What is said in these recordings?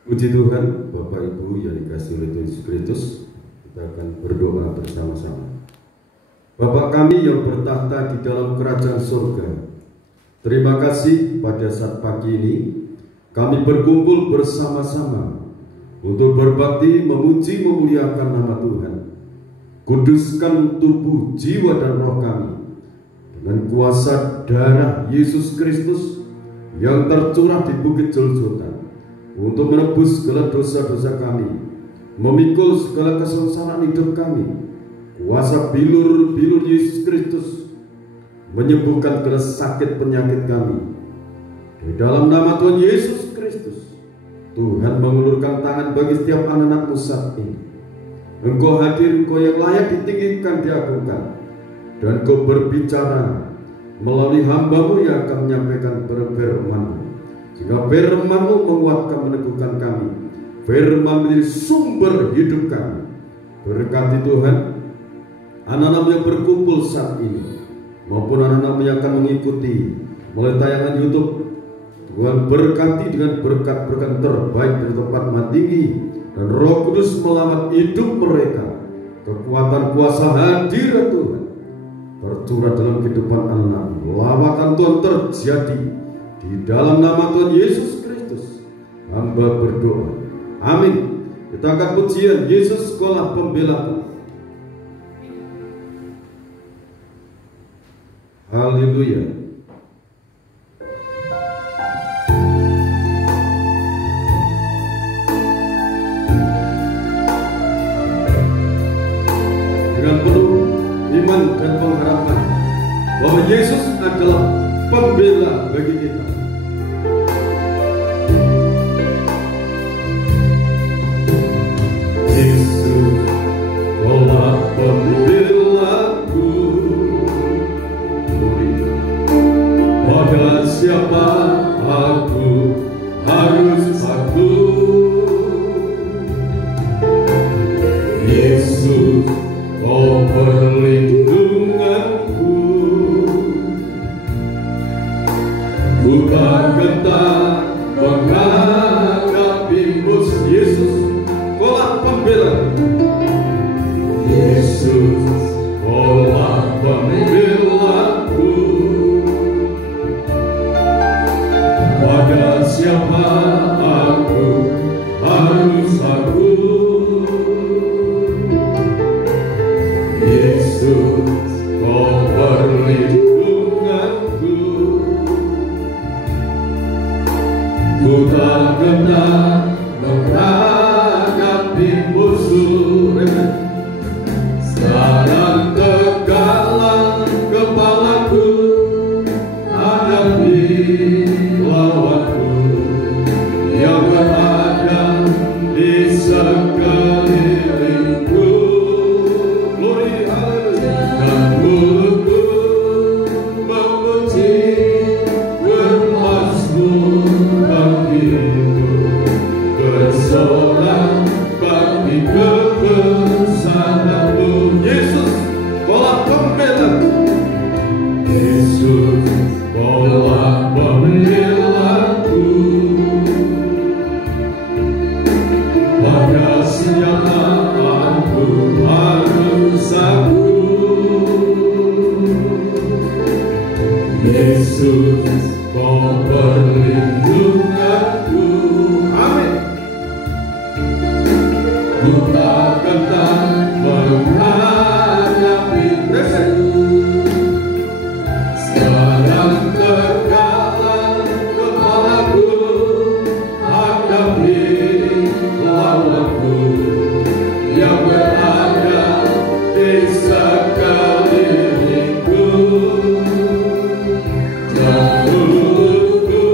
Puji Tuhan, Bapak Ibu yang dikasihi oleh Yesus Kristus, kita akan berdoa bersama-sama. Bapak kami yang bertahta di dalam kerajaan surga, terima kasih pada saat pagi ini kami berkumpul bersama-sama untuk berbakti, memuji, memuliakan nama Tuhan. Kuduskan tubuh, jiwa, dan roh kami dengan kuasa darah Yesus Kristus yang tercurah di Bukit Golgota untuk menebus segala dosa-dosa kami, memikul segala kesengsaraan hidup kami. Kuasa bilur-bilur Yesus Kristus menyembuhkan segala sakit penyakit kami. Di dalam nama Tuhan Yesus Kristus, Tuhan mengulurkan tangan bagi setiap anak-anak-Mu saat ini. Engkau hadir, Engkau yang layak ditinggikan, diagungkan, dan Engkau berbicara melalui hamba-Mu yang akan menyampaikan firman-Mu, sehingga firman-Mu menguatkan, meneguhkan kami. Firman menjadi sumber hidup kami. Berkati Tuhan anak-anak yang berkumpul saat ini, maupun anak-anak yang akan mengikuti melalui tayangan YouTube. Tuhan berkati dengan berkat-berkat terbaik dari tempat tinggi, dan Roh Kudus melawat hidup mereka. Kekuatan kuasa hadirat Tuhan tercurah dalam kehidupan anak. Lawatan Tuhan terjadi di dalam nama Tuhan Yesus Kristus. Hamba berdoa, amin. Kita akan pujian Yesus Sekolah Pembelaku. Haleluya. Dengan penuh iman dan pengharapan bahwa Yesus adalah pembela bagi kita. Yesus adalah pembelaku, pada siapa aku harus patuh. Yesus, oh perlindunganku, bukan gentar menghadapi musuh. Yesus, Kaulah pembela. Yesus, Kaulah pembelaku, pada siapa aku harus takut. Yesus, Kau perlindunganku, ku tak gentar menghadapi musuh. Sekarang tegaklah kepalaku, hadapi lawanku yang berada di sekelilingku. Glory, haleluya. Dan mulutku memuji, bermazmur bagimu, bersorak bagi kebesaran-Mu. Yesus, Kaulah pembela. Yesus, Kaulah pembelaku, pada siapa aku harus takut. Yesus, Kau perlindunganku, amin. Ku tak gentar menghadapi musuh. Sekarang tegaklah kepalaku, hadapi lawanku yang berada di sekelilingku. Dan mulutku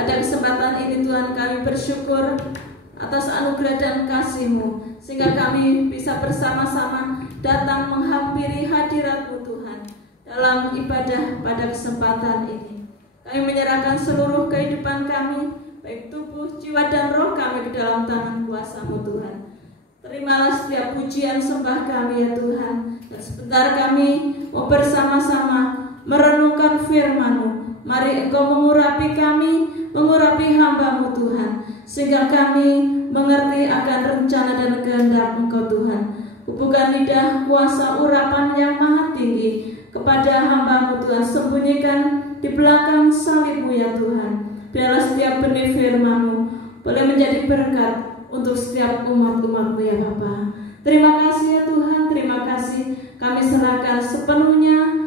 pada kesempatan ini Tuhan kami bersyukur atas anugerah dan kasih-Mu, sehingga kami bisa bersama-sama datang menghampiri hadirat-Mu Tuhan dalam ibadah pada kesempatan ini. Kami menyerahkan seluruh kehidupan kami, baik tubuh, jiwa, dan roh kami ke dalam tangan kuasa-Mu Tuhan. Terimalah setiap pujian sembah kami ya Tuhan. Dan sebentar kami mau bersama-sama merenungkan firman-Mu. Mari Engkau mengurapi kami, mengurapi hamba-Mu Tuhan, sehingga kami mengerti akan rencana dan kehendak Engkau Tuhan. Hubungkan lidah kuasa urapan yang maha tinggi kepada hamba-Mu Tuhan. Sembunyikan di belakang salib-Mu ya Tuhan. Biarlah setiap benih firman-Mu boleh menjadi berkat untuk setiap umat-umat-Mu ya Bapa. Terima kasih ya Tuhan, terima kasih. Kami serahkan sepenuhnya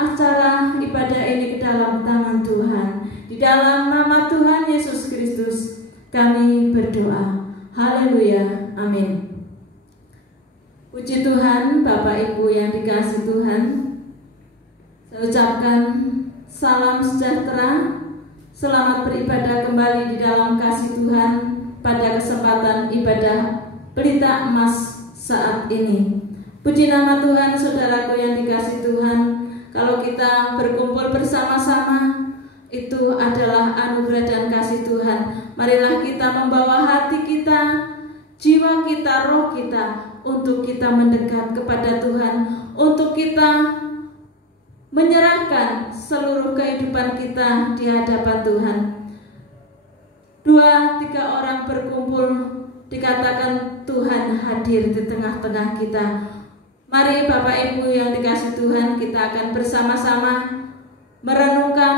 acara ibadah ini ke dalam tangan Tuhan. Di dalam nama Tuhan Yesus Kristus kami berdoa. Haleluya, amin. Puji Tuhan, Bapak Ibu yang dikasihi Tuhan, saya ucapkan salam sejahtera. Selamat beribadah kembali di dalam kasih Tuhan pada kesempatan ibadah Pelita Emas saat ini. Puji nama Tuhan, saudaraku yang dikasihi Tuhan. Kalau kita berkumpul bersama-sama, itu adalah anugerah dan kasih Tuhan. Marilah kita membawa hati kita, jiwa kita, roh kita, untuk kita mendekat kepada Tuhan, untuk kita menyerahkan seluruh kehidupan kita di hadapan Tuhan. 2-3 orang berkumpul, dikatakan Tuhan hadir di tengah-tengah kita. Mari Bapak Ibu yang dikasihi Tuhan, kita akan bersama-sama merenungkan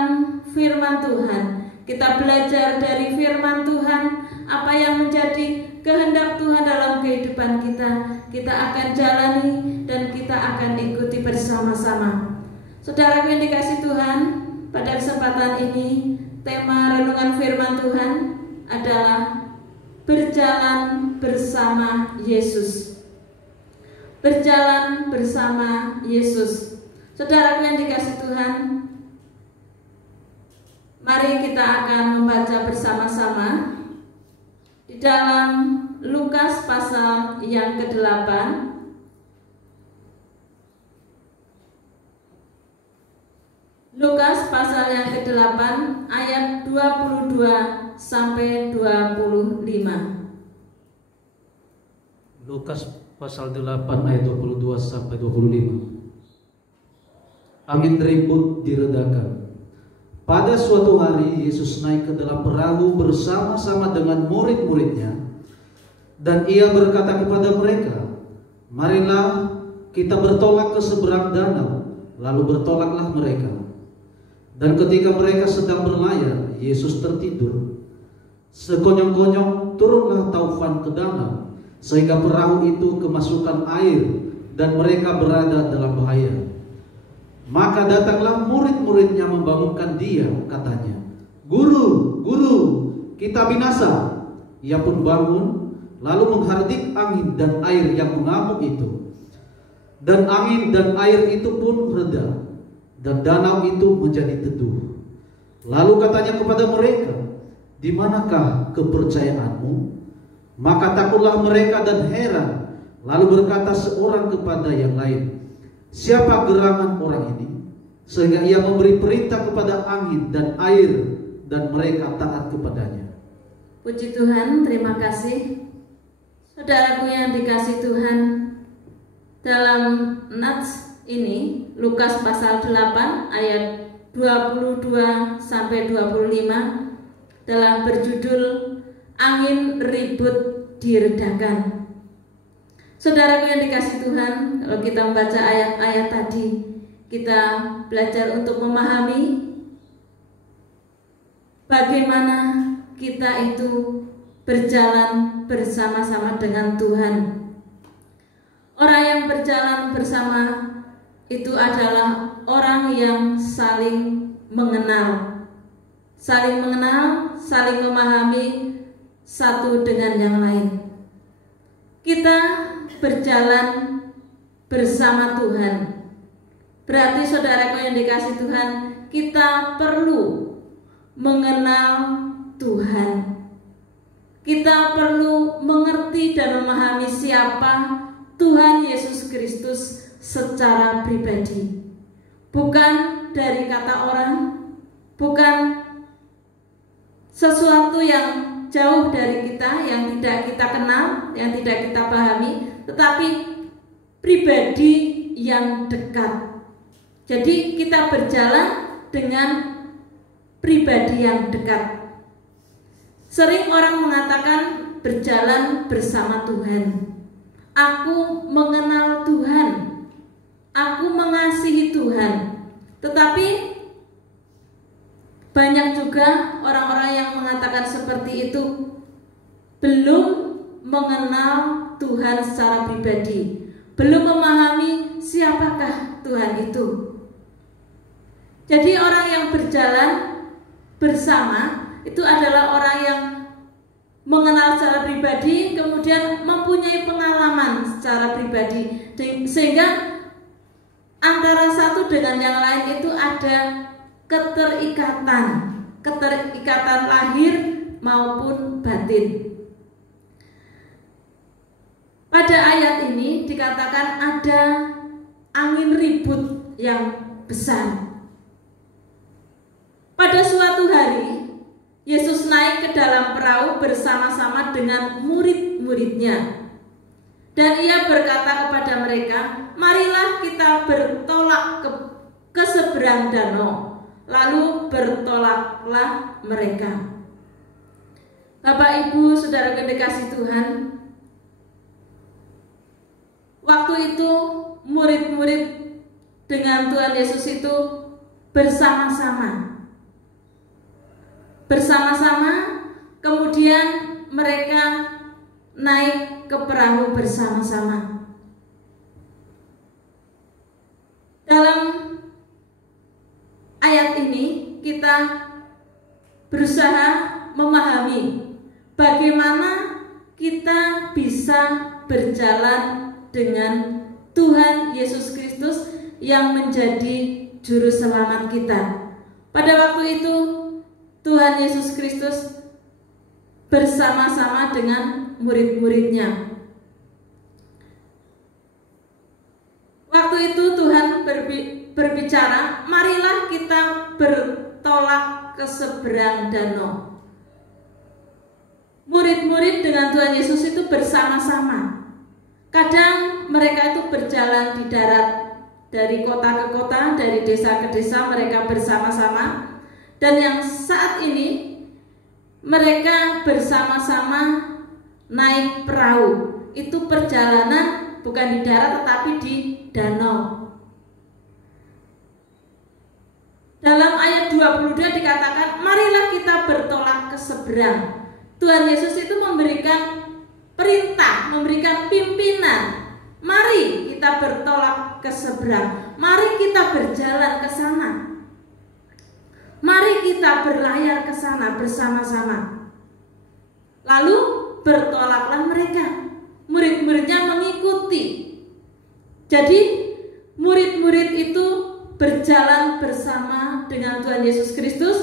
firman Tuhan. Kita belajar dari firman Tuhan, apa yang menjadi kehendak Tuhan dalam kehidupan kita. Kita akan jalani dan kita akan ikuti bersama-sama. Saudara yang dikasihi Tuhan, pada kesempatan ini tema renungan firman Tuhan adalah berjalan bersama Yesus. Berjalan bersama Yesus. Saudara yang dikasihi Tuhan, mari kita akan membaca bersama-sama di dalam Lukas pasal yang ke-8. Lukas pasal yang ke-8 ayat 22 sampai 25. Lukas pasal 8 ayat 22 sampai 25. Angin ribut diredakan. Pada suatu hari Yesus naik ke dalam perahu bersama-sama dengan murid-muridnya, dan ia berkata kepada mereka, "Marilah kita bertolak ke seberang danau." Lalu bertolaklah mereka. Dan ketika mereka sedang berlayar, Yesus tertidur. Sekonyong-konyong turunlah taufan ke danau, sehingga perahu itu kemasukan air dan mereka berada dalam bahaya. Maka datanglah murid-muridnya membangunkan dia, katanya, "Guru, Guru, kita binasa." Ia pun bangun, lalu menghardik angin dan air yang mengamuk itu. Dan angin dan air itu pun reda, dan danau itu menjadi teduh. Lalu katanya kepada mereka, "Di manakah kepercayaanmu?" Maka takutlah mereka dan heran. Lalu berkata seorang kepada yang lain, "Siapa gerangan orang ini, sehingga ia memberi perintah kepada angin dan air, dan mereka taat kepadanya?" Puji Tuhan, terima kasih. Saudaraku yang dikasihi Tuhan, dalam nats ini Lukas pasal 8 ayat 22 sampai 25 telah berjudul Angin Ribut Diredakan. Saudaraku yang dikasihi Tuhan, kalau kita membaca ayat-ayat tadi, kita belajar untuk memahami bagaimana kita itu berjalan bersama-sama dengan Tuhan. Orang yang berjalan bersama itu adalah orang yang saling mengenal, saling memahami satu dengan yang lain. Kita berjalan bersama Tuhan. Berarti saudaraku yang dikasihi Tuhan, kita perlu mengenal Tuhan. Kita perlu mengerti dan memahami siapa Tuhan Yesus Kristus secara pribadi. Bukan dari kata orang, bukan sesuatu yang jauh dari kita, yang tidak kita kenal, yang tidak kita pahami, tetapi pribadi yang dekat. Jadi kita berjalan dengan pribadi yang dekat. Sering orang mengatakan berjalan bersama Tuhan. Aku mengenal Tuhan. Aku mengasihi Tuhan. Tetapi banyak juga orang-orang yang mengatakan seperti itu belum mengenal Tuhan secara pribadi, belum memahami siapakah Tuhan itu. Jadi orang yang berjalan bersama itu adalah orang yang mengenal secara pribadi, kemudian mempunyai pengalaman secara pribadi, sehingga antara satu dengan yang lain itu ada keterikatan lahir maupun batin. Pada ayat ini dikatakan ada angin ribut yang besar. Pada suatu hari Yesus naik ke dalam perahu bersama-sama dengan murid-muridnya. Dan ia berkata kepada mereka, marilah kita bertolak ke seberang danau. Lalu bertolaklah mereka. Bapak, Ibu, saudara kekasih Tuhan, waktu itu murid-murid dengan Tuhan Yesus itu bersama-sama, kemudian mereka naik ke perahu bersama-sama. Dalam ayat ini kita berusaha memahami bagaimana kita bisa berjalan dengan Tuhan Yesus Kristus yang menjadi juru selamat kita. Pada waktu itu Tuhan Yesus Kristus bersama-sama dengan murid-muridnya. Waktu itu Tuhan berbicara, marilah kita bertolak ke seberang danau. Murid-murid dengan Tuhan Yesus itu bersama-sama. Kadang mereka itu berjalan di darat, dari kota ke kota, dari desa ke desa, mereka bersama-sama. Dan yang saat ini mereka bersama-sama naik perahu. Itu perjalanan bukan di darat tetapi di danau. Dalam ayat 22 dikatakan, marilah kita bertolak ke seberang. Tuhan Yesus itu memberikan perintah, memberikan pimpinan. Mari kita bertolak ke seberang. Mari kita berjalan ke sana. Mari kita berlayar ke sana bersama-sama. Lalu bertolaklah mereka. Murid-muridnya mengikuti. Jadi murid-murid itu berjalan bersama dengan Tuhan Yesus Kristus,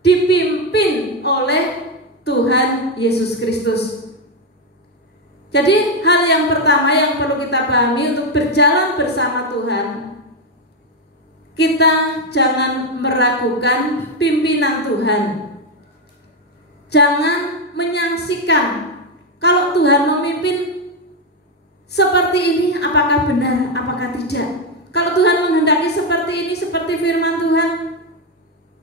dipimpin oleh Tuhan Yesus Kristus. Jadi hal yang pertama yang perlu kita pahami untuk berjalan bersama Tuhan, kita jangan meragukan pimpinan Tuhan. Jangan menyaksikan kalau Tuhan memimpin seperti ini, apakah benar, apakah tidak. Kalau Tuhan menghendaki seperti ini, seperti firman Tuhan,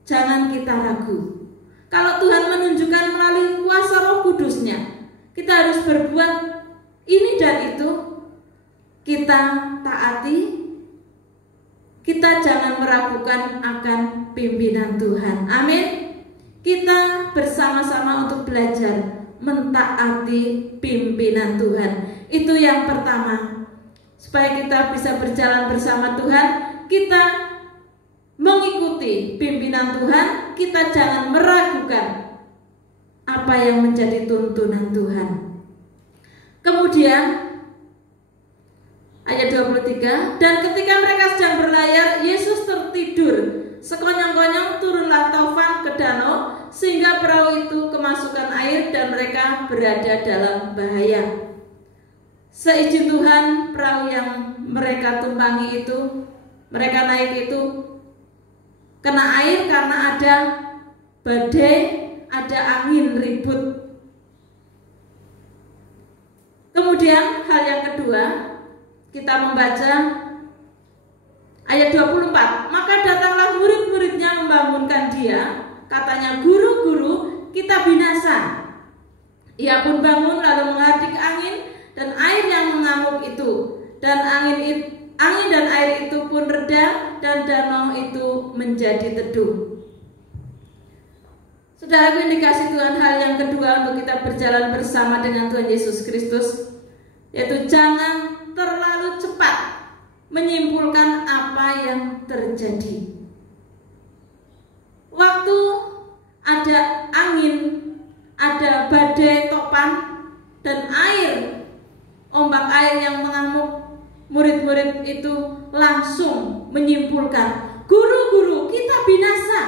jangan kita ragu. Kalau Tuhan menunjukkan melalui kuasa Roh Kudus-Nya, kita harus berbuat ini dan itu, kita taati. Kita jangan meragukan akan pimpinan Tuhan. Amin. Kita bersama-sama untuk belajar mentaati pimpinan Tuhan. Itu yang pertama. Supaya kita bisa berjalan bersama Tuhan, kita mengikuti pimpinan Tuhan, kita jangan meragukan apa yang menjadi tuntunan Tuhan. Kemudian ayat 23, dan ketika mereka sedang berlayar, Yesus tertidur sekonyong-konyong turunlah taufan ke danau, sehingga perahu itu kemasukan air dan mereka berada dalam bahaya. Seizin Tuhan, perahu yang mereka tumpangi itu, mereka naik itu kena air karena ada badai, ada angin ribut. Kemudian hal yang kedua, kita membaca ayat 24. Maka datanglah murid-muridnya membangunkan dia, katanya, "Guru, guru, kita binasa." Ia pun bangun lalu menghadik angin dan air yang mengamuk itu, dan angin dan air itu pun reda, dan danau itu menjadi teduh. Saudaraku yang dikasihi Tuhan, hal yang kedua untuk kita berjalan bersama dengan Tuhan Yesus Kristus, yaitu jangan terlalu cepat menyimpulkan apa yang terjadi. Waktu ada angin, ada badai topan, dan ombak air yang mengamuk, murid-murid itu langsung menyimpulkan, "Guru, guru, kita binasa.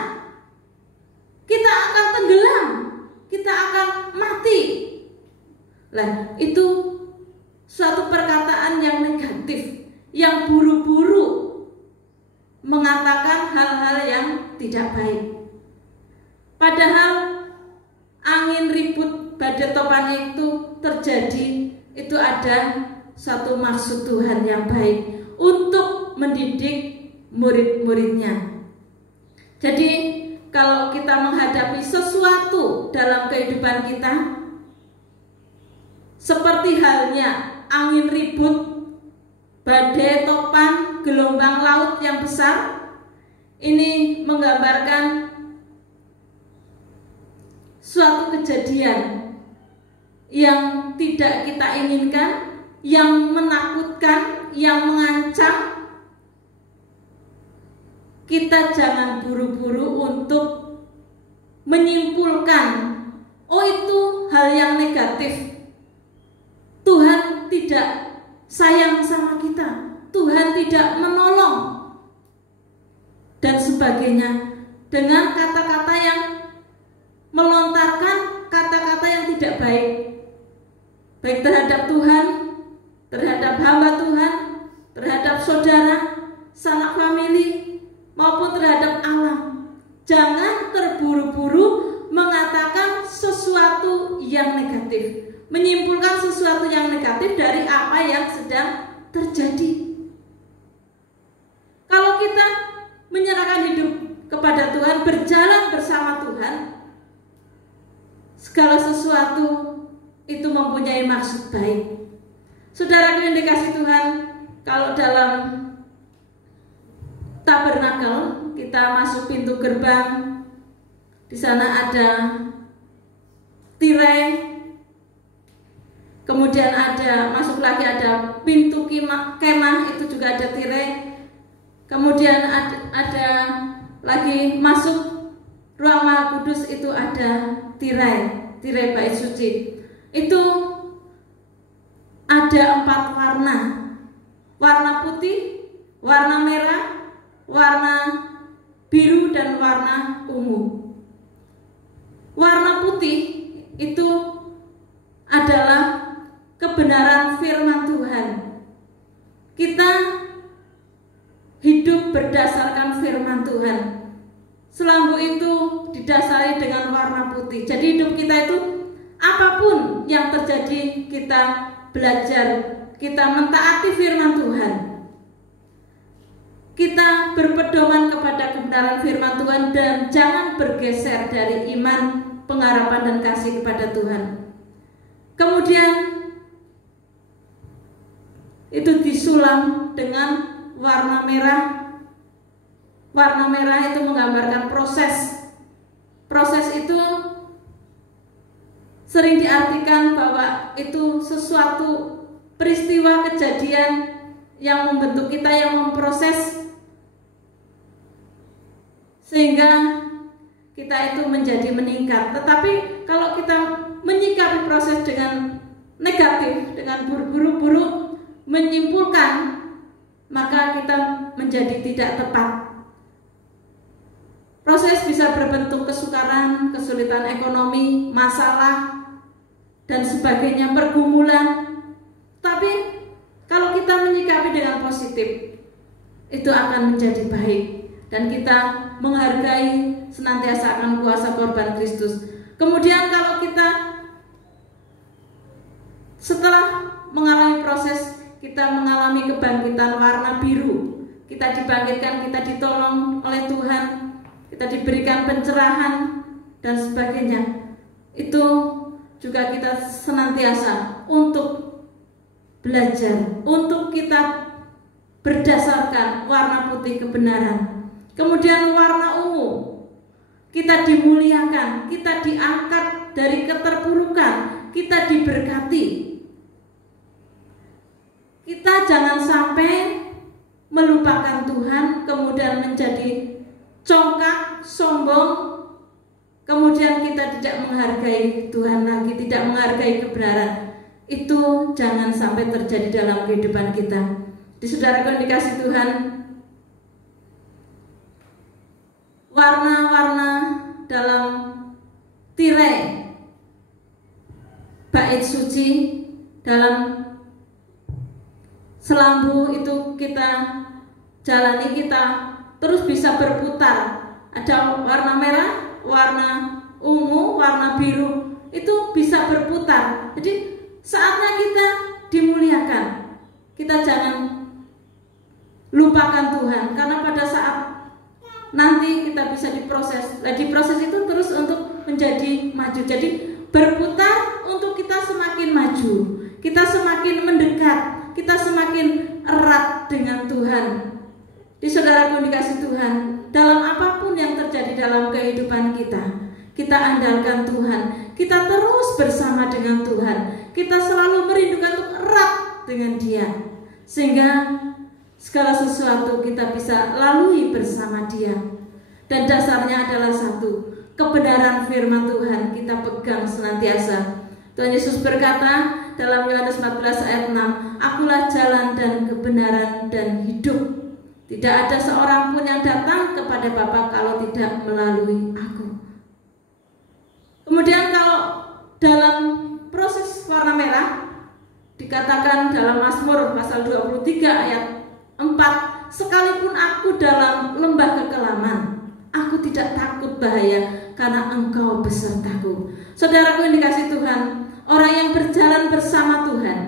Kita akan tenggelam, kita akan mati." Lah, itu suatu perkataan yang negatif, yang buru-buru mengatakan hal-hal yang tidak baik. Padahal angin ribut, badai topan itu terjadi, itu ada satu maksud Tuhan yang baik untuk mendidik murid-muridnya. Jadi kalau kita menghadapi sesuatu dalam kehidupan kita, seperti halnya angin ribut, badai topan, gelombang laut yang besar, ini menggambarkan suatu kejadian yang tidak kita inginkan, yang menakutkan, yang mengancam. Kita jangan buru-buru untuk menyimpulkan, oh itu hal yang negatif, Tuhan tidak sayang sama kita, Tuhan tidak menolong, dan sebagainya, dengan kata-kata yang melontarkan kata-kata yang tidak baik, baik terhadap Tuhan, terhadap hamba Tuhan, terhadap saudara, sanak famili, maupun terhadap alam. Jangan terburu-buru mengatakan sesuatu yang negatif, menyimpulkan sesuatu yang negatif dari apa yang sedang terjadi. Kalau kita menyerahkan hidup kepada Tuhan, berjalan bersama Tuhan, segala sesuatu itu mempunyai maksud baik. Saudara yang dikasihi Tuhan, kalau dalam tabernakel kita masuk pintu gerbang, di sana ada tirai, kemudian masuk lagi ada pintu kemah, itu juga ada tirai, kemudian ada lagi masuk ruang Maha Kudus, itu ada tirai bait suci. Itu ada 4 warna, warna putih, warna merah, warna biru, dan warna ungu. Warna putih itu adalah kebenaran firman Tuhan. Kita hidup berdasarkan firman Tuhan. Selambu itu didasari dengan warna putih. Jadi hidup kita itu apapun yang terjadi, kita belajar, kita mentaati firman Tuhan. Kita berpedoman kepada kebenaran firman Tuhan dan jangan bergeser dari iman, pengharapan, dan kasih kepada Tuhan. Kemudian itu disulam dengan warna merah. Warna merah itu menggambarkan proses. Proses itu sering diartikan bahwa itu sesuatu peristiwa, kejadian yang membentuk kita, yang memproses, sehingga kita itu menjadi meningkat. Tetapi kalau kita menyikapi proses dengan negatif, dengan buru-buru menyimpulkan, maka kita menjadi tidak tepat. Proses bisa berbentuk kesukaran, kesulitan ekonomi, masalah, dan sebagainya, pergumulan. Tapi kalau kita menyikapi dengan positif, itu akan menjadi baik. Dan kita menghargai senantiasa akan kuasa korban Kristus. Kemudian kalau kita setelah mengalami proses, kita mengalami kebangkitan warna biru, kita dibangkitkan, kita ditolong oleh Tuhan, kita diberikan pencerahan dan sebagainya. Itu juga kita senantiasa untuk belajar, untuk kita berdasarkan warna putih kebenaran. Kemudian warna ungu, kita dimuliakan, kita diangkat dari keterpurukan, kita diberkati. Kita jangan sampai melupakan Tuhan, kemudian menjadi congkak, sombong, kemudian kita tidak menghargai Tuhan lagi, tidak menghargai kebenaran. Itu jangan sampai terjadi dalam kehidupan kita. Di saudaraku yang dikasih Tuhan, warna-warna dalam tirai bait suci, dalam selambu itu kita jalani, kita terus bisa berputar. Ada warna merah, warna ungu, warna biru, itu bisa berputar. Jadi saatnya kita dimuliakan. Kita jangan lupakan Tuhan, karena pada saat nanti kita bisa diproses. Nah, diproses itu terus untuk menjadi maju. Jadi berputar untuk kita semakin maju, kita semakin mendekat, kita semakin erat dengan Tuhan. Di saudaraku dikasih Tuhan, dalam apapun yang terjadi dalam kehidupan kita, kita andalkan Tuhan, kita terus bersama dengan Tuhan, kita selalu merindukan untuk erat dengan Dia, sehingga segala sesuatu kita bisa lalui bersama Dia. Dan dasarnya adalah satu, kebenaran firman Tuhan kita pegang senantiasa. Tuhan Yesus berkata dalam Yohanes 14 ayat 6, "Akulah jalan dan kebenaran dan hidup. Tidak ada seorang pun yang datang kepada Bapa kalau tidak melalui Aku." Kemudian kalau dalam proses warna merah dikatakan dalam Mazmur pasal 23 ayat 4, "Sekalipun aku dalam lembah kekelaman, aku tidak takut bahaya, karena Engkau besertaku." Saudaraku yang dikasih Tuhan, orang yang berjalan bersama Tuhan,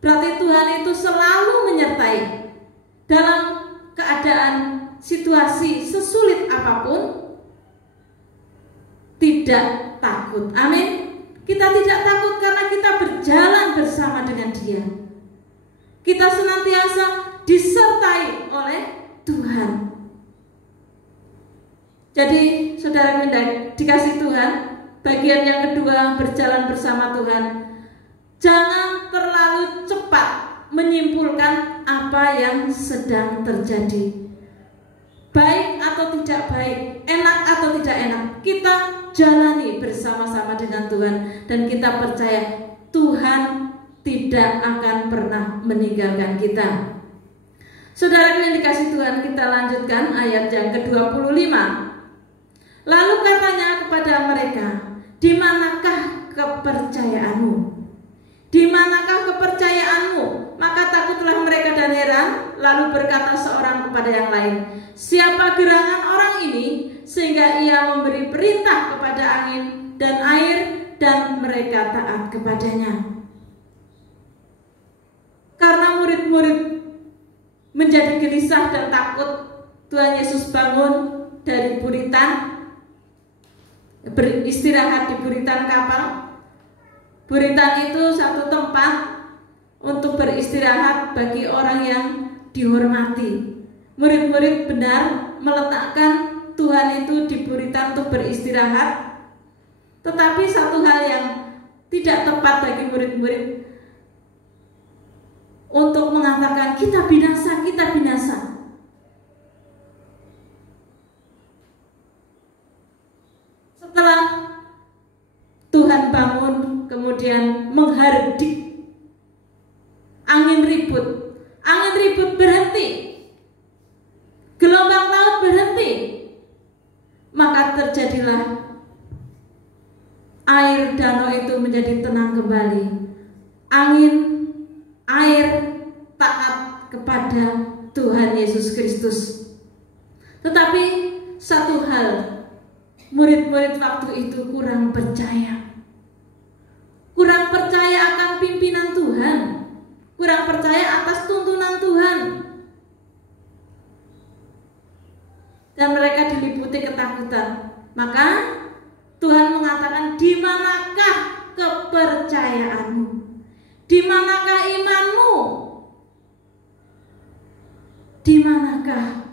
berarti Tuhan itu selalu menyertai dalam keadaan situasi sesulit apapun. Tidak takut. Amin. Kita tidak takut karena kita berjalan bersama dengan Dia. Kita senantiasa disertai oleh Tuhan. Jadi saudara yang dikasih Tuhan, bagian yang kedua, berjalan bersama Tuhan. Jangan terlalu cepat menyimpulkan apa yang sedang terjadi, baik atau tidak baik, enak atau tidak enak. Kita jalani bersama-sama dengan Tuhan, dan kita percaya Tuhan tidak akan pernah meninggalkan kita. Saudara yang dikasih Tuhan, kita lanjutkan ayat yang ke-25. Lalu katanya kepada mereka, "Di manakah kepercayaanmu? Di manakah kepercayaanmu?" Maka takutlah mereka dan heran. Lalu berkata seorang kepada yang lain, "Siapa gerangan orang ini sehingga ia memberi perintah kepada angin dan air, dan mereka taat kepadanya?" Karena murid-murid menjadi gelisah dan takut, Tuhan Yesus bangun dari buritan, beristirahat di buritan kapal. Buritan itu satu tempat untuk beristirahat bagi orang yang dihormati. Murid-murid benar meletakkan Tuhan itu di buritan untuk beristirahat. Tetapi satu hal yang tidak tepat bagi murid-murid untuk mengatakan kita binasa, kita binasa. Setelah Tuhan bangun, kemudian menghardik angin ribut berhenti, gelombang laut berhenti, air danau itu menjadi tenang kembali. Angin, air taat kepada Tuhan Yesus Kristus. Tetapi satu hal, murid-murid waktu itu kurang percaya. Kurang percaya akan pimpinan Tuhan, kurang percaya atas tuntunan Tuhan. Dan mereka diliputi ketakutan. Maka Tuhan mengatakan, di manakah kepercayaanmu? Di manakah imanmu? Di manakah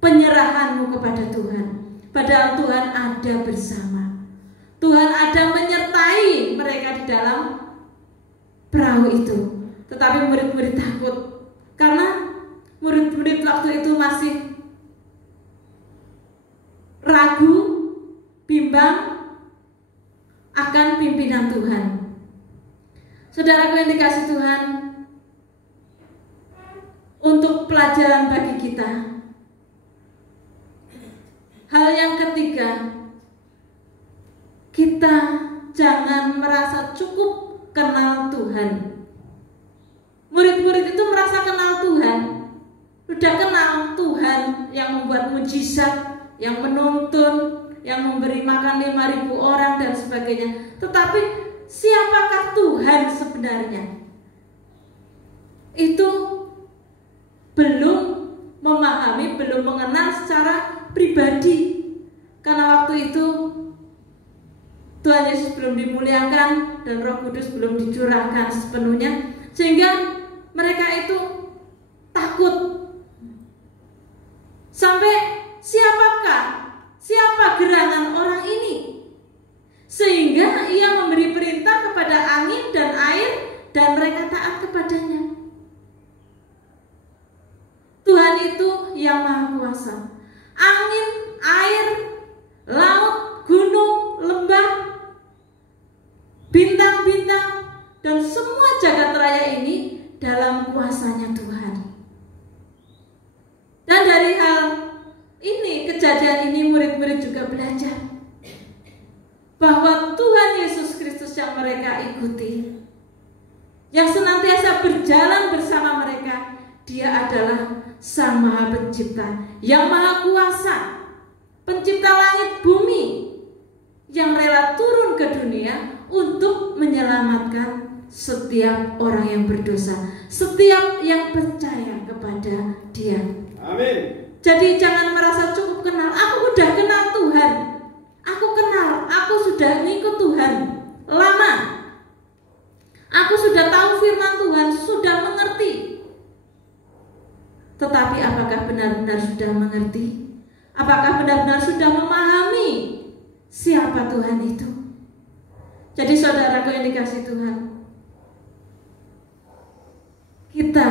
penyerahanmu kepada Tuhan? Padahal Tuhan ada bersama. Tuhan ada menyertai mereka di dalam perahu itu. Tetapi murid-murid takut. Karena murid-murid waktu itu masih ragu, bimbang akan pimpinan Tuhan. Saudaraku yang dikasihi Tuhan, untuk pelajaran bagi kita, hal yang ketiga, kita jangan merasa cukup kenal Tuhan. Murid-murid itu merasa kenal Tuhan, sudah kenal Tuhan yang membuat mujizat, yang menuntun, yang memberi makan 5.000 orang dan sebagainya. Tetapi siapakah Tuhan sebenarnya? Itu belum memahami, belum mengenal secara pribadi. Karena waktu itu Tuhan Yesus belum dimuliakan dan Roh Kudus belum dicurahkan sepenuhnya, sehingga mereka itu takut. Sampai siapa gerangan orang ini, sehingga ia memberi perintah kepada angin dan air dan mereka taat kepadanya. Tuhan itu yang Maha Kuasa. Angin, air, laut, gunung, lembah, bintang-bintang, dan semua jagat raya ini dalam kuasanya Tuhan. Dan dari hal ini, kejadian ini, murid-murid juga belajar bahwa Tuhan Yesus Kristus yang mereka ikuti, yang senantiasa berjalan bersama mereka, Dia adalah Sang Maha Pencipta, yang Maha Kuasa, Pencipta langit bumi, yang rela turun ke dunia untuk menyelamatkan setiap orang yang berdosa, setiap yang percaya kepada Dia. Amin. Jadi jangan merasa cukup kenal. Aku udah kenal Tuhan. Aku sudah ngikut Tuhan lama. Aku sudah tahu firman Tuhan, sudah mengerti. Tetapi apakah benar-benar sudah mengerti? Apakah benar-benar sudah memahami siapa Tuhan itu? Jadi saudaraku yang dikasihi Tuhan, kita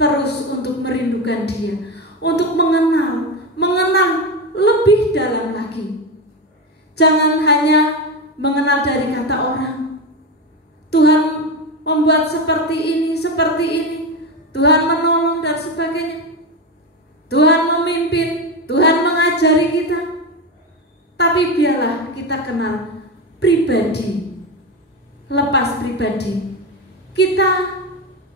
terus untuk merindukan Dia, untuk mengenal lebih dalam lagi. Jangan hanya mengenal dari kata orang. Tuhan membuat seperti ini, Tuhan menolong dan sebagainya. Tuhan memimpin, Tuhan mengajari kita. Tapi biarlah kita kenal pribadi, lepas pribadi. Kita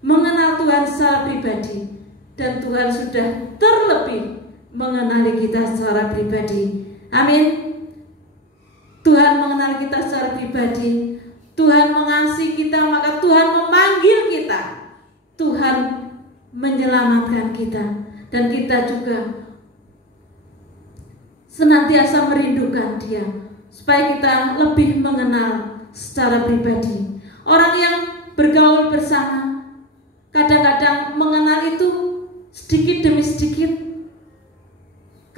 mengenal Tuhan secara pribadi, dan Tuhan sudah terlebih mengenali kita secara pribadi. Amin. Tuhan mengenal kita secara pribadi. Tuhan mengasihi kita, maka Tuhan memanggil kita. Tuhan menyelamatkan kita, dan kita juga senantiasa merindukan Dia, supaya kita lebih mengenal secara pribadi. Orang yang bergaul bersama kadang-kadang mengenal itu sedikit demi sedikit,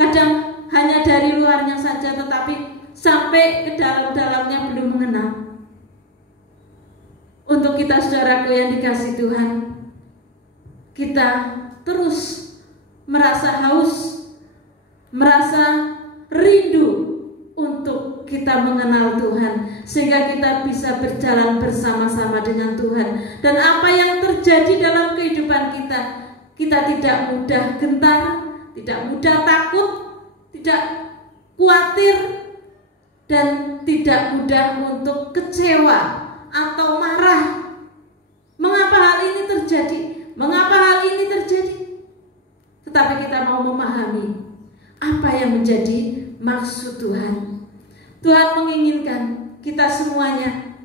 kadang hanya dari luarnya saja, tetapi sampai ke dalam-dalamnya belum mengenal. Untuk kita saudaraku yang dikasihi Tuhan, kita terus merasa haus, merasa rindu untuk kita mengenal Tuhan, sehingga kita bisa berjalan bersama-sama dengan Tuhan. Dan apa yang terjadi dalam kehidupan kita, kita tidak mudah gentar, tidak mudah takut, tidak khawatir, dan tidak mudah untuk kecewa atau marah. Mengapa hal ini terjadi? Mengapa hal ini terjadi? Tetapi kita mau memahami apa yang menjadi maksud Tuhan. Tuhan menginginkan kita semuanya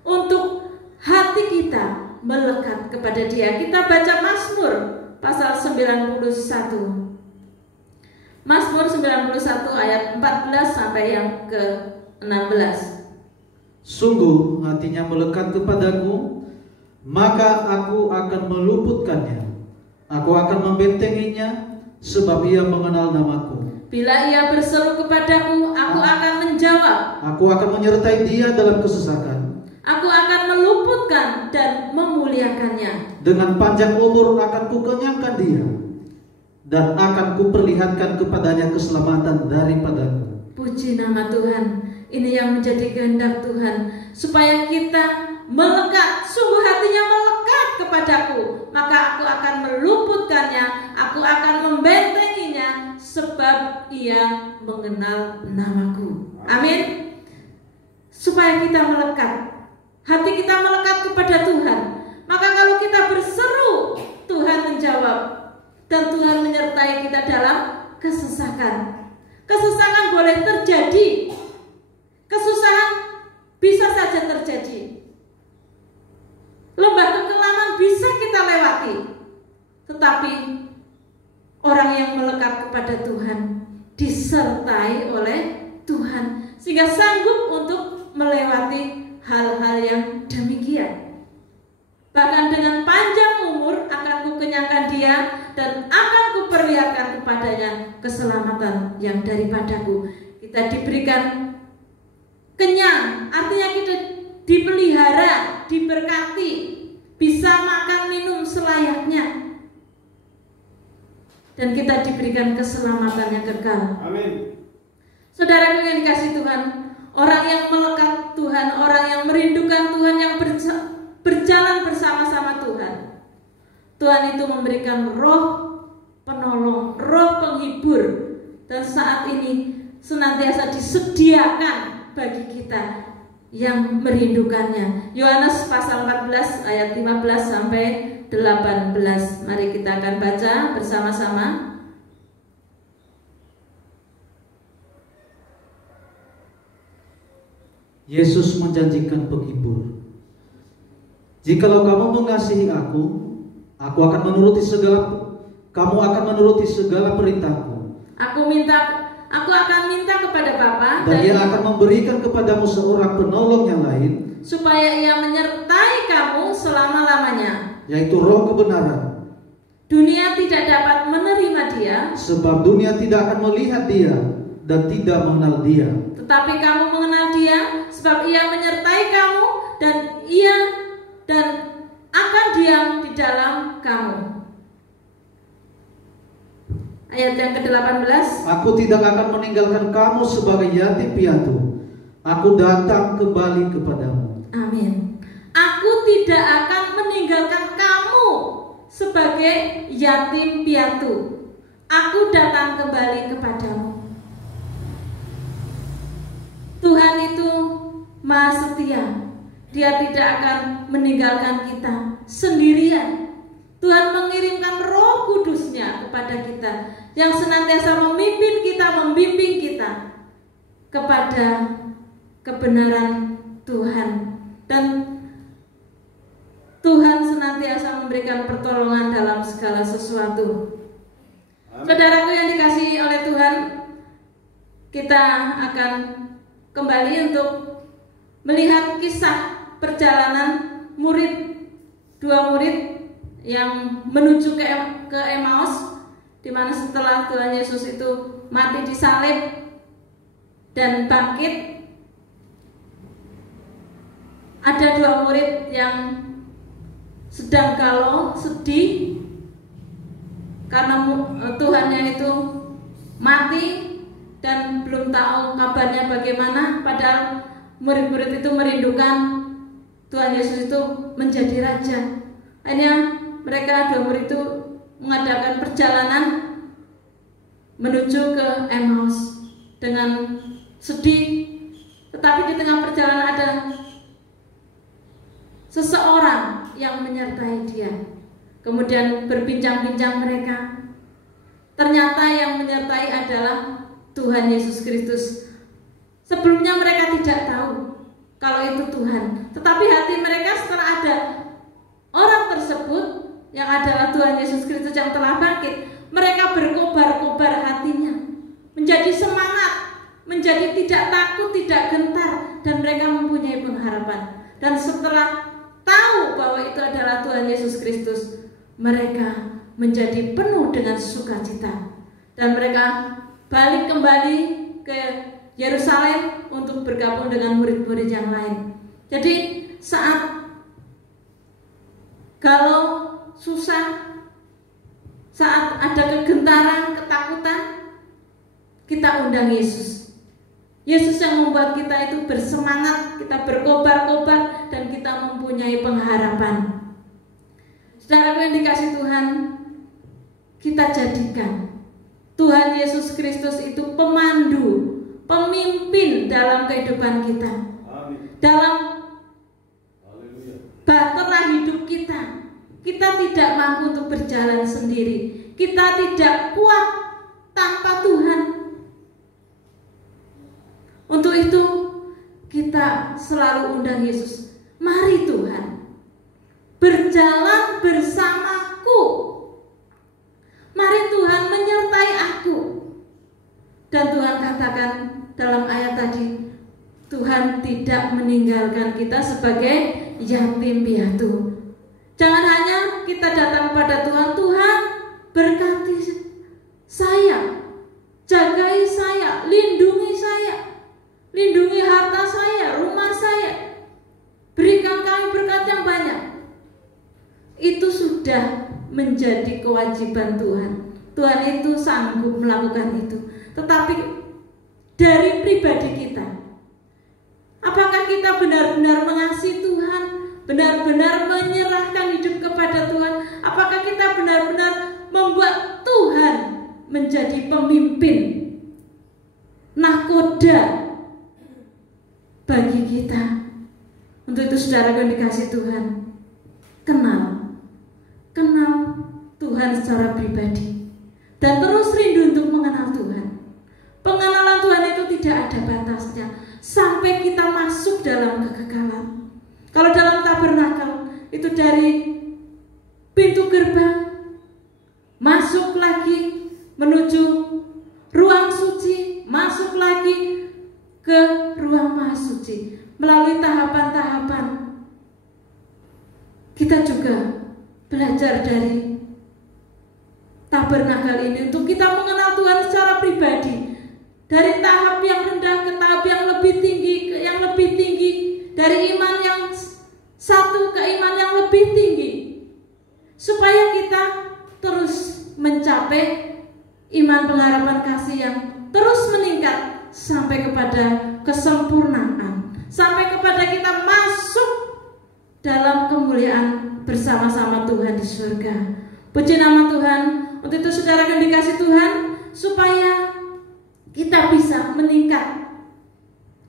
untuk hati kita melekat kepada Dia. Kita baca Mazmur pasal 91. Mazmur 91 ayat 14 sampai yang ke-16. Sungguh hatinya melekat kepadaku, maka aku akan meluputkannya. Aku akan membentenginya, sebab ia mengenal namaku. Bila ia berseru kepadaku, aku akan menjawab. Aku akan menyertai dia dalam kesesakan. Aku akan meluputkan dan memuliakannya. Dengan panjang umur akan kukenyangkan dia, dan akan kuperlihatkan kepadanya keselamatan daripadaku. Puji nama Tuhan. Ini yang menjadi kehendak Tuhan, supaya kita melekat, sungguh hatinya melekat kepadaku, maka aku akan meluputkannya, aku akan membentenginya, sebab ia mengenal namaku. Amin. Supaya kita melekat, hati kita melekat kepada Tuhan, maka kalau kita berseru, Tuhan menjawab, dan Tuhan menyertai kita dalam kesesakan. Kesesakan boleh terjadi, kesusahan bisa saja terjadi, lembah kekelaman bisa kita lewati, tetapi orang yang melekat kepada Tuhan disertai oleh Tuhan, sehingga sanggup untuk melewati hal-hal yang demikian. Bahkan dengan panjang umur akan kukenyangkan dia, dan akan kuperlihatkan kepadanya keselamatan yang daripadaku. Kita diberikan kenyang, artinya kita dipelihara, diberkati, bisa makan minum selayaknya, dan kita diberikan keselamatan yang kekal. Amin. Saudara yang dikasih Tuhan, orang yang melekat Tuhan, orang yang merindukan Tuhan, yang berjalan bersama-sama Tuhan, Tuhan itu memberikan roh penolong, roh penghibur, dan saat ini senantiasa disediakan bagi kita yang merindukannya. Yohanes pasal 14 ayat 15 sampai 18. Mari kita akan baca bersama-sama. Yesus menjanjikan penghibur. Jikalau kamu mengasihi aku akan menuruti kamu akan menuruti segala perintahku. Aku akan minta kepada Bapa, dan Ia akan memberikan kepadamu seorang penolong yang lain, supaya Ia menyertai kamu selama-lamanya, yaitu Roh kebenaran. Dunia tidak dapat menerima Dia, sebab dunia tidak akan melihat Dia dan tidak mengenal Dia. Tetapi kamu mengenal Dia, sebab Ia menyertai kamu, dan akan diam di dalam kamu. Ayat yang ke-18. Aku tidak akan meninggalkan kamu sebagai yatim piatu. Aku datang kembali kepadamu. Amin. Aku tidak akan meninggalkan kamu sebagai yatim piatu. Aku datang kembali kepadamu. Tuhan itu Maha Setia. Dia tidak akan meninggalkan kita sendirian. Tuhan mengirimkan Roh Kudus-Nya kepada kita, yang senantiasa memimpin kita, membimbing kita kepada kebenaran Tuhan. Dan Tuhan senantiasa memberikan pertolongan dalam segala sesuatu. Saudaraku yang dikasihi oleh Tuhan, kita akan kembali untuk melihat kisah perjalanan dua murid yang menuju ke Emmaus, di mana setelah Tuhan Yesus itu mati disalib dan bangkit, ada dua murid yang sedang galau, sedih karena Tuhannya itu mati dan belum tahu kabarnya bagaimana, padahal murid-murid itu merindukan Tuhan Yesus itu menjadi raja. Akhirnya mereka dua murid itu mengadakan perjalanan menuju ke Emmaus dengan sedih tetapi di tengah perjalanan ada seseorang yang menyertai dia. Kemudian berbincang-bincang mereka. Ternyata yang menyertai adalah Tuhan Yesus Kristus. Sebelumnya mereka tidak tahu kalau itu Tuhan, tetapi hati mereka setelah ada orang tersebut yang adalah Tuhan Yesus Kristus yang telah bangkit, mereka berkobar-kobar hatinya, menjadi semangat, menjadi tidak takut, tidak gentar, dan mereka mempunyai pengharapan. Dan setelah tahu bahwa itu adalah Tuhan Yesus Kristus, mereka menjadi penuh dengan sukacita, dan mereka balik kembali ke Yerusalem untuk bergabung dengan murid-murid yang lain. Jadi saat kalau susah, saat ada kegentaran, ketakutan, kita undang Yesus. Yesus yang membuat kita itu bersemangat, kita berkobar-kobar, dan kita mempunyai pengharapan. Saudara yang dikasih Tuhan, kita jadikan Tuhan Yesus Kristus itu pemandu, pemimpin dalam kehidupan kita. Amin. Dalam bahtera hidup kita. Kita tidak mampu untuk berjalan sendiri. Kita tidak kuat tanpa Tuhan. Untuk itu kita selalu undang Yesus. Mari Tuhan, berjalan bersamaku. Mari Tuhan menyertai aku. Dan Tuhan katakan dalam ayat tadi, Tuhan tidak meninggalkan kita sebagai yatim piatu. Jangan hanya kita datang pada Tuhan, Tuhan berkati saya, jagai saya, lindungi harta saya, rumah saya, berikan kami berkat yang banyak. Itu sudah menjadi kewajiban Tuhan. Tuhan itu sanggup melakukan itu. Tetapi dari pribadi kita, apakah kita benar-benar mengasihi Tuhan, benar-benar menyerahkan hidup kepada Tuhan? Apakah kita benar-benar membuat Tuhan menjadi pemimpin, nahkoda bagi kita? Untuk itu saudara yang dikasih Tuhan, kenal Tuhan secara pribadi, dan terus rindu untuk mengenal Tuhan. Pengenalan Tuhan itu tidak ada batasnya sampai kita masuk dalam kekekalan. Kalau dalam tabernakel itu dari pintu gerbang masuk lagi menuju ruang suci, masuk lagi ke ruang maha suci. Melalui tahapan-tahapan kita juga belajar dari tabernakel ini untuk kita mengenal Tuhan secara pribadi. Dari tahap yang rendah ke tahap yang lebih tinggi, dari iman yang satu ke iman yang lebih tinggi, supaya kita terus mencapai iman pengharapan kasih yang terus meningkat sampai kepada kesempurnaan, sampai kepada kita masuk dalam kemuliaan bersama-sama Tuhan di surga. Puji nama Tuhan. Untuk itu saudara yang dikasih Tuhan, supaya kita bisa meningkat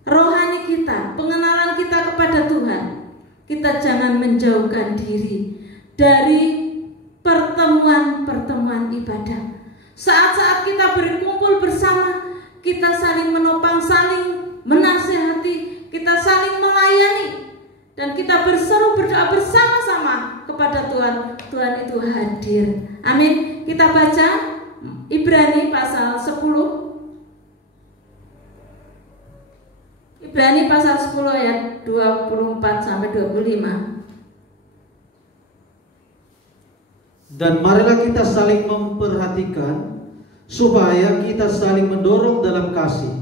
rohani kita, pengenalan kita kepada Tuhan, kita jangan menjauhkan diri dari pertemuan-pertemuan ibadah. Saat-saat kita berkumpul bersama, kita saling menopang, saling menasihati, kita saling melayani, dan kita berseru berdoa bersama-sama kepada Tuhan. Tuhan itu hadir. Amin. Kita baca Ibrani pasal 10. Ibrani pasal 10 ayat 24 sampai 25. Dan marilah kita saling memperhatikan supaya kita saling mendorong dalam kasih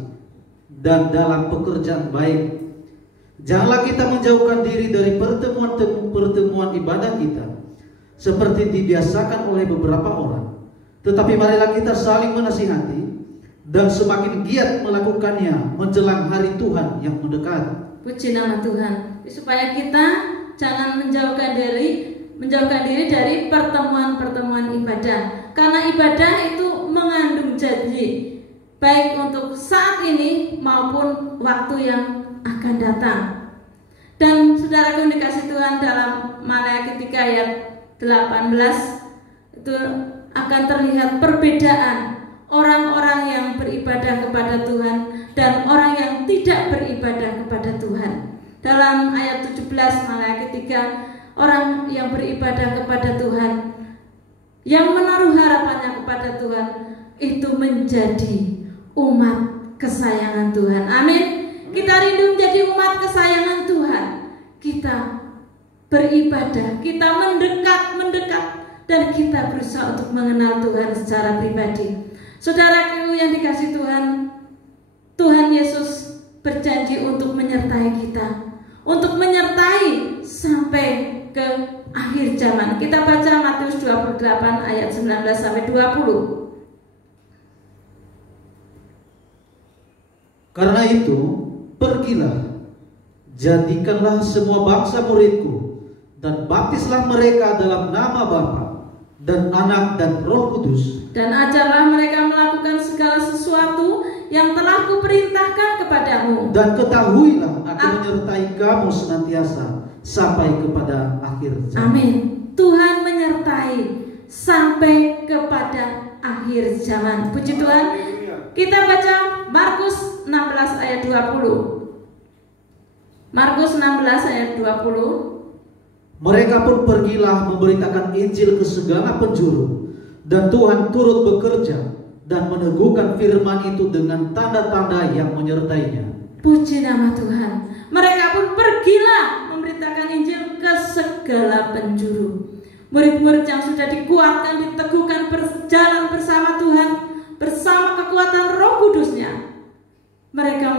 dan dalam pekerjaan baik. Janganlah kita menjauhkan diri dari pertemuan ibadah kita seperti dibiasakan oleh beberapa orang, tetapi marilah kita saling menasihati dan semakin giat melakukannya menjelang hari Tuhan yang mendekat. Puji nama Tuhan. Supaya kita jangan menjauhkan diri dari pertemuan-pertemuan ibadah. Karena ibadah itu mengandung janji, baik untuk saat ini maupun waktu yang akan datang. Dan saudaraku yang dikasih Tuhan, dalam Maleakhi 3 ayat 18 itu akan terlihat perbedaan orang-orang yang beribadah kepada Tuhan dan orang yang tidak beribadah kepada Tuhan. Dalam ayat 17 Maleakhi 3, orang yang beribadah kepada Tuhan, yang menaruh harapannya kepada Tuhan, itu menjadi umat kesayangan Tuhan. Amin. Kita rindu menjadi umat kesayangan Tuhan. Kita beribadah, kita mendekat, dan kita berusaha untuk mengenal Tuhan secara pribadi. Saudaraku yang dikasih Tuhan, Tuhan Yesus berjanji untuk menyertai kita, untuk menyertai sampai ke akhir zaman. Kita baca Matius 28 ayat 19 sampai 20. Karena itu, pergilah, jadikanlah semua bangsa muridku, dan baptislah mereka dalam nama Bapa dan Anak dan Roh Kudus, dan ajarlah mereka melakukan segala sesuatu yang telah kuperintahkan kepadamu. Dan ketahuilah aku menyertai kamu senantiasa sampai kepada akhir zaman. Amin. Tuhan menyertai sampai kepada akhir zaman. Puji Tuhan. Kita baca Markus 16 ayat 20. Markus 16 ayat 20. Mereka pun pergilah memberitakan Injil ke segala penjuru, dan Tuhan turut bekerja dan meneguhkan firman itu dengan tanda-tanda yang menyertainya. Puji nama Tuhan. Mereka pun pergilah memberitakan Injil ke segala penjuru. Murid-murid yang sudah dikuatkan, diteguhkan berjalan bersama Tuhan, bersama kekuatan Roh Kudusnya, mereka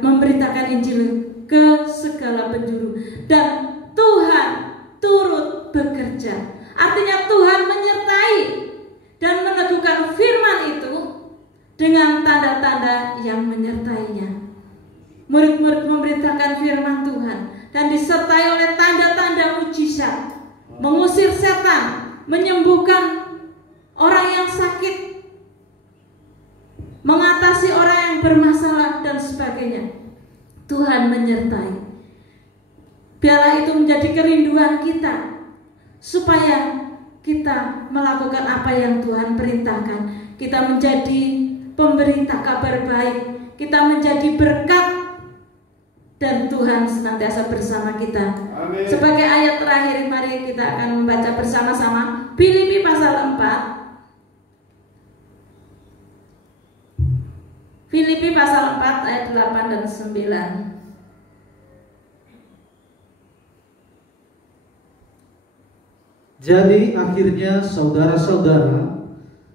memberitakan Injil ke segala penjuru, dan Tuhan turut bekerja. Artinya Tuhan menyertai dan meneguhkan firman itu dengan tanda-tanda yang menyertainya. Murid-murid memberitakan firman Tuhan dan disertai oleh tanda-tanda mujizat, mengusir setan, menyembuhkan orang yang sakit, mengatasi orang yang bermasalah dan sebagainya. Tuhan menyertai. Biarlah itu menjadi kerinduan kita, supaya kita melakukan apa yang Tuhan perintahkan. Kita menjadi pemberita kabar baik, kita menjadi berkat, dan Tuhan senantiasa bersama kita. Amin. Sebagai ayat terakhir, mari kita akan membaca bersama-sama Filipi pasal 4. Filipi pasal 4 ayat 8 dan 9. Jadi akhirnya saudara-saudara,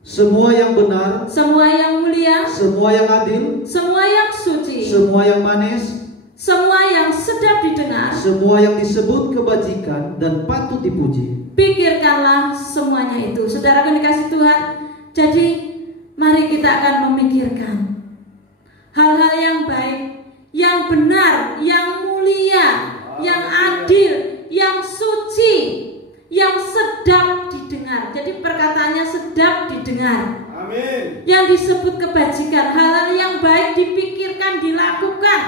semua yang benar, Semua yang mulia, semua yang adil, semua yang suci, semua yang manis, semua yang sedap didengar, semua yang disebut kebajikan dan patut dipuji, pikirkanlah semuanya itu. Saudara yang dikasih Tuhan, jadi mari kita akan memikirkan hal-hal yang baik, yang benar, yang mulia, yang adil, yang suci, yang sedap didengar. Jadi perkataannya sedap didengar. Amin. Yang disebut kebajikan, hal-hal yang baik dipikirkan, dilakukan.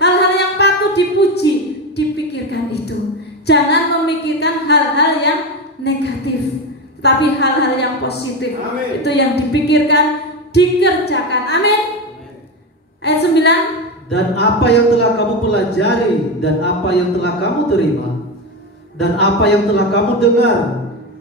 Hal-hal yang patut dipuji, dipikirkan itu. Jangan memikirkan hal-hal yang negatif, tapi hal-hal yang positif. Amin. Itu yang dipikirkan, dikerjakan. Amin. Ayat 9. dan apa yang telah kamu pelajari, dan apa yang telah kamu terima, dan apa yang telah kamu dengar,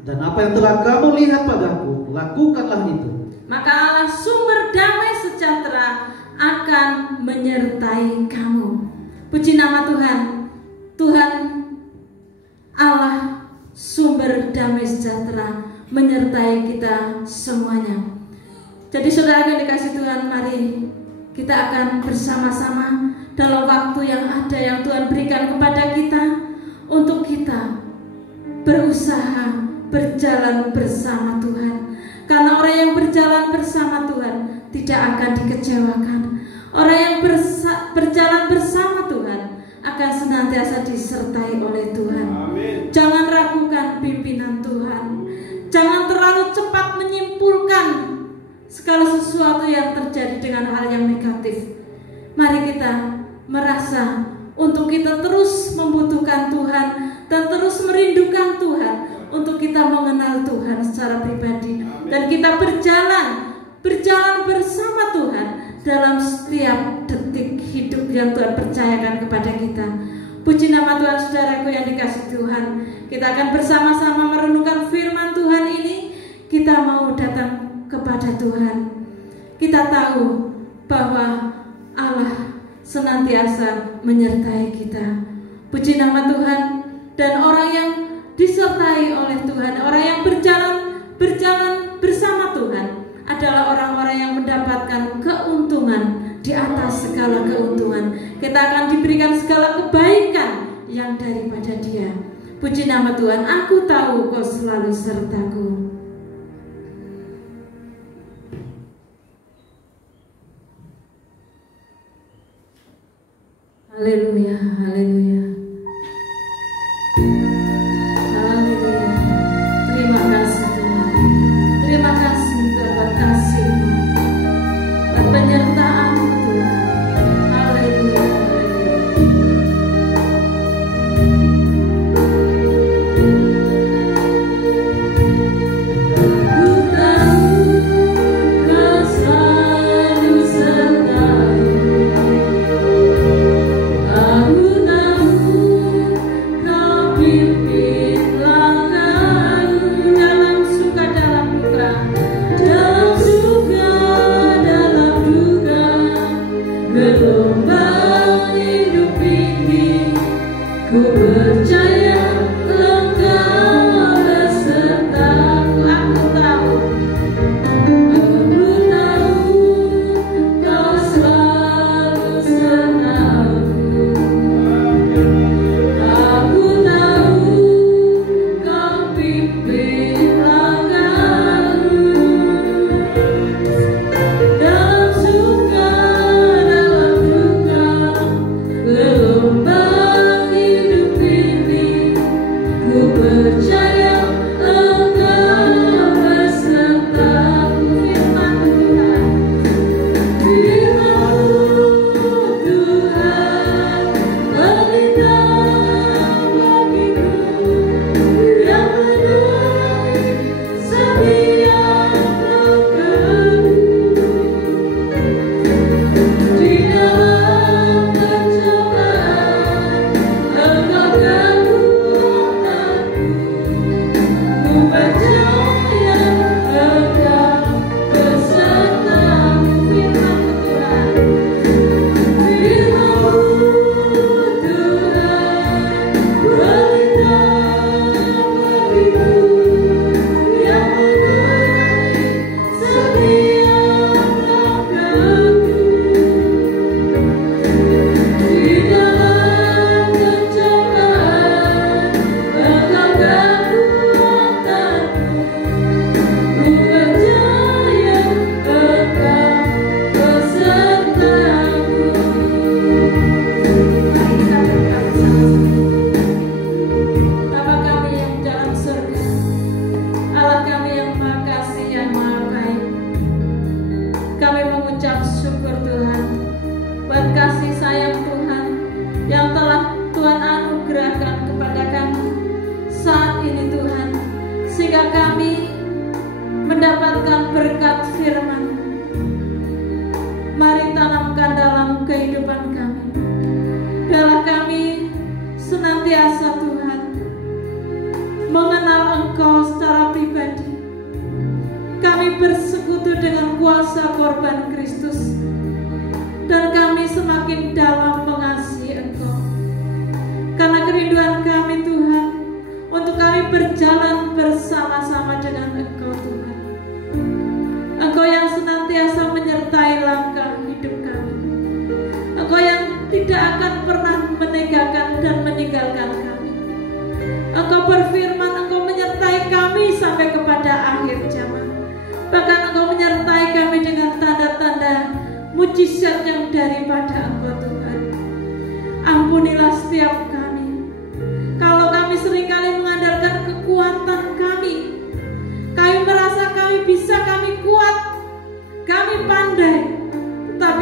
dan apa yang telah kamu lihat padaku, lakukanlah itu. Maka Allah sumber damai sejahtera akan menyertai kamu. Puji nama Tuhan. Tuhan Allah sumber damai sejahtera menyertai kita semuanya. Jadi saudara yang dikasih Tuhan, mari kita akan bersama-sama dalam waktu yang ada yang Tuhan berikan kepada kita, untuk kita berusaha berjalan bersama Tuhan. Karena orang yang berjalan bersama Tuhan tidak akan dikecewakan. Orang yang berjalan bersama Tuhan akan senantiasa disertai oleh Tuhan. Amin. Jangan ragukan pimpinan Tuhan. Jangan terlalu cepat menyimpulkan segala sesuatu yang terjadi dengan hal yang negatif. Mari kita merasa untuk kita terus membutuhkan Tuhan dan terus merindukan Tuhan, untuk kita mengenal Tuhan secara pribadi, dan kita berjalan bersama Tuhan dalam setiap detik hidup yang Tuhan percayakan kepada kita. Puji nama Tuhan, saudaraku yang dikasihi Tuhan. Kita akan bersama-sama merenungkan firman Tuhan ini. Kita mau datang kepada Tuhan. Kita tahu bahwa Allah senantiasa menyertai kita. Puji nama Tuhan. Dan orang yang disertai oleh Tuhan, orang yang berjalan bersama Tuhan, adalah orang-orang yang mendapatkan keuntungan di atas segala keuntungan. Kita akan diberikan segala kebaikan yang daripada Dia. Puji nama Tuhan. Aku tahu Kau selalu sertaku. Haleluya, haleluya. Haleluya. Terima kasih Tuhan. Terima kasih Tuhan buat kasih-Mu, buat penyertaan-Mu Tuhan. Haleluya,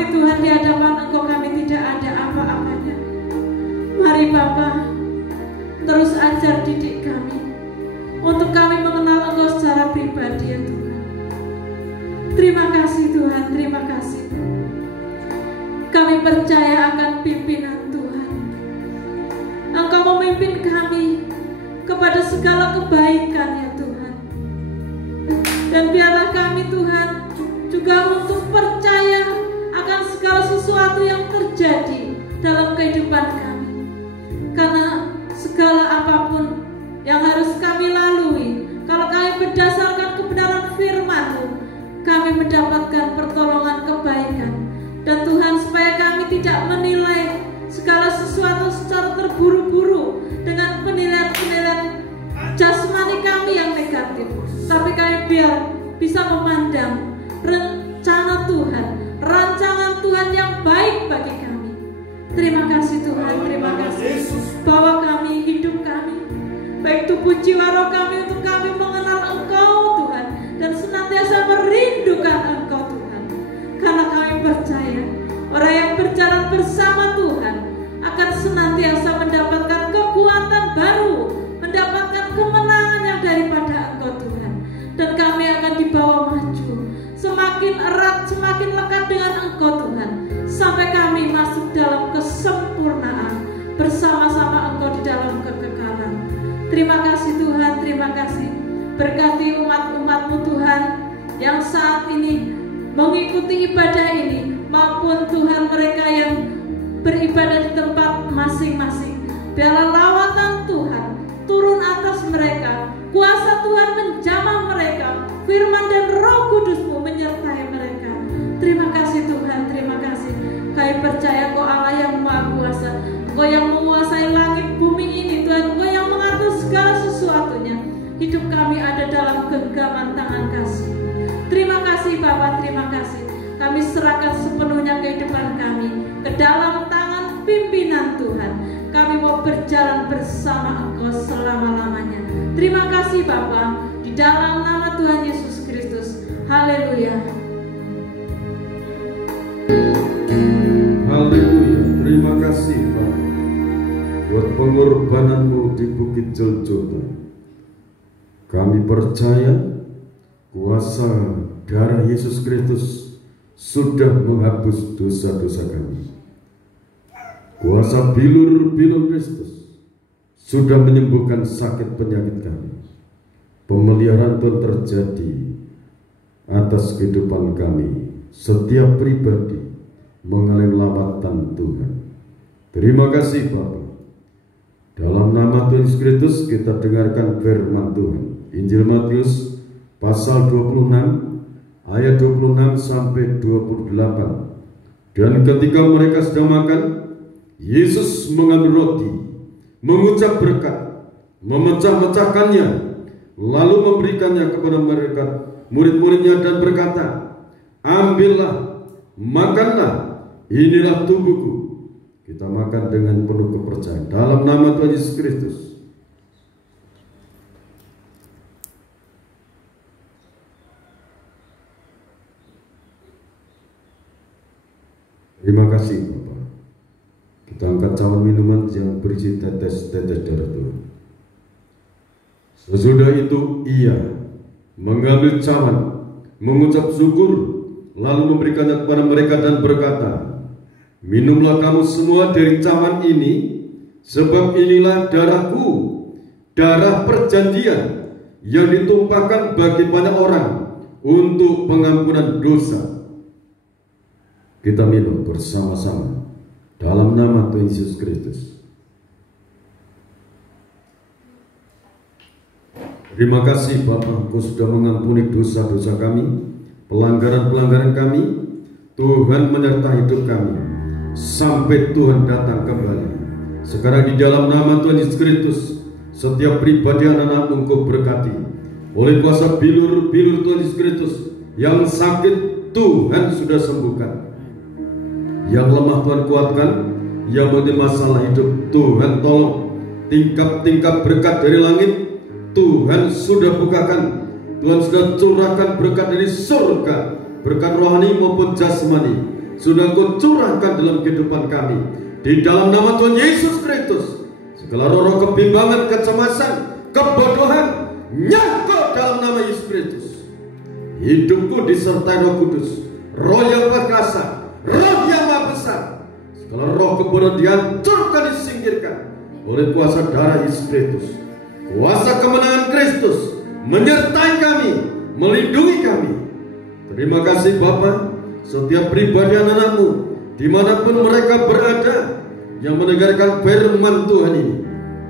kami Tuhan di hadapan Engkau kami tidak ada apa-apanya. Mari Bapa, terus ajar didik kami untuk kami mengenal Engkau secara pribadi ya Tuhan. Terima kasih Tuhan, terima kasih. Kami percaya akan pimpinan Tuhan. Engkau memimpin kami kepada segala kebaikan ya Tuhan. Dan biarlah kami Tuhan juga untuk percaya akan segala sesuatu yang terjadi dalam kehidupan kami. Karena segala apapun yang harus kami lalui, kalau kami berdasarkan kebenaran firman-Mu, kami mendapatkan pertolongan kebaikan. Dan Tuhan, supaya kami tidak menilai segala sesuatu secara terburu-buru dengan penilaian-penilaian jasmani kami yang negatif, tapi kami biar bisa memandang rencana Tuhan, rancangan Tuhan yang baik bagi kami. Terima kasih Tuhan, terima kasih bahwa kami, hidup kami, baik tubuh jiwa roh kami, untuk kami mengenal Engkau Tuhan, dan senantiasa merindukan Engkau Tuhan. Karena kami percaya orang yang berjalan bersama Tuhan akan senantiasa mendapatkan kekuatan baru, mendapatkan kemenangan yang daripada Engkau Tuhan. Dan kami akan dibawa maju semakin erat, semakin lekat dengan Engkau Tuhan, sampai kami masuk dalam kesempurnaan bersama-sama Engkau di dalam kekekalan. Terima kasih Tuhan, terima kasih. Berkati umat-umat-Mu Tuhan yang saat ini mengikuti ibadah ini, maupun Tuhan mereka yang beribadah di tempat masing-masing. Biarlah lawatan Tuhan turun atas mereka, kuasa Tuhan menjamah mereka, firman dan Roh Kudus-Mu menyertai mereka. Terima kasih Tuhan, terima kasih. Kami percaya Engkau Allah yang Maha Kuasa, Engkau yang menguasai langit bumi ini Tuhan, Engkau yang mengatur segala sesuatunya. Hidup kami ada dalam genggaman tangan kasih. Terima kasih Bapa, terima kasih. Kami serahkan sepenuhnya kehidupan kami ke dalam tangan pimpinan Tuhan. Kami mau berjalan bersama Engkau selama-lamanya. Terima kasih Bapa, di dalam nama Tuhan Yesus Kristus. Haleluya. Haleluya. Terima kasih Bapa buat pengorbanan-Mu di Bukit Joljota. Kami percaya kuasa darah Yesus Kristus sudah menghapus dosa-dosa kami. Kuasa bilur-bilur Kristus sudah menyembuhkan sakit penyakit kami. Pemeliharaan Tuhan terjadi atas kehidupan kami. Setiap pribadi mengalami lawatan Tuhan. Terima kasih Bapa. Dalam nama Tuhan Yesus Kristus kita dengarkan firman Tuhan. Injil Matius pasal 26 ayat 26 sampai 28. Dan ketika mereka sedang makan, Yesus mengambil roti, mengucap berkat, memecah-mecahkannya, lalu memberikannya kepada mereka murid-muridnya dan berkata, ambillah, makanlah, inilah tubuhku. Kita makan dengan penuh kepercayaan dalam nama Tuhan Yesus Kristus. Terima kasih Bapak. Kita angkat cawan minuman yang berisi tetes-tetes darah Tuhan. Sesudah itu ia mengambil cawan, mengucap syukur, lalu memberikannya kepada mereka dan berkata, minumlah kamu semua dari cawan ini, sebab inilah darahku, darah perjanjian yang ditumpahkan bagi banyak orang untuk pengampunan dosa. Kita minum bersama-sama dalam nama Tuhan Yesus Kristus. Terima kasih Bapa, Engkau sudah mengampuni dosa-dosa kami, pelanggaran-pelanggaran kami. Tuhan menyertai hidup kami sampai Tuhan datang kembali. Sekarang di dalam nama Tuhan Yesus Kristus, setiap pribadi anak-anak Engkau berkati oleh kuasa bilur-bilur Tuhan Yesus Kristus. Yang sakit Tuhan sudah sembuhkan, yang lemah Tuhan kuatkan, yang punya masalah hidup Tuhan tolong. Tingkap-tingkap berkat dari langit Tuhan sudah bukakan, Tuhan sudah curahkan berkat dari surga, berkat rohani maupun jasmani. sudah Engkau curahkan dalam kehidupan kami. Di dalam nama Tuhan Yesus Kristus, segala roh kebimbangan, kecemasan, kebodohan, nyangkut dalam nama Yesus Kristus. Hidupku disertai Roh Kudus, roh yang perkasa, roh yang maha besar. Segala roh kebodohan dihancurkan, disingkirkan oleh kuasa darah Yesus Kristus. Kuasa kemenangan Kristus menyertai kami, melindungi kami. Terima kasih Bapa, setiap pribadi anak-anak-Mu dimanapun mereka berada yang mendengarkan firman Tuhan ini,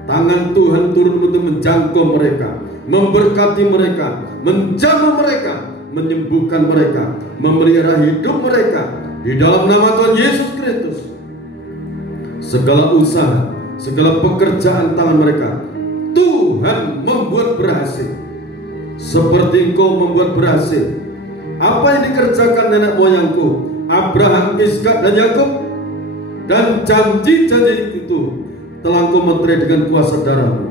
tangan Tuhan turun untuk menjangkau mereka, memberkati mereka, menjaga mereka, menyembuhkan mereka, memelihara hidup mereka di dalam nama Tuhan Yesus Kristus. Segala usaha, segala pekerjaan tangan mereka Tuhan membuat berhasil, seperti Engkau membuat berhasil apa yang dikerjakan nenek moyangku Abraham, Ishak dan Yakub, dan janji-janji itu telah Engkau meterai dengan kuasa darah-Mu.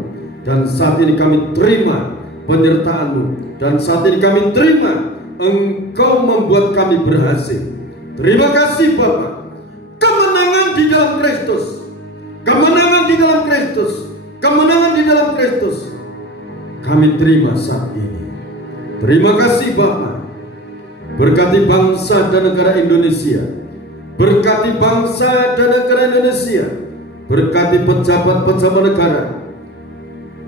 Dan saat ini kami terima penyertaan-Mu, dan saat ini kami terima Engkau membuat kami berhasil. Terima kasih Bapa. Kemenangan di dalam Kristus, kemenangan di dalam Kristus, kemenangan di dalam Kristus kami terima saat ini. Terima kasih Bapa. Berkati bangsa dan negara Indonesia, berkati bangsa dan negara Indonesia, berkati pejabat-pejabat negara,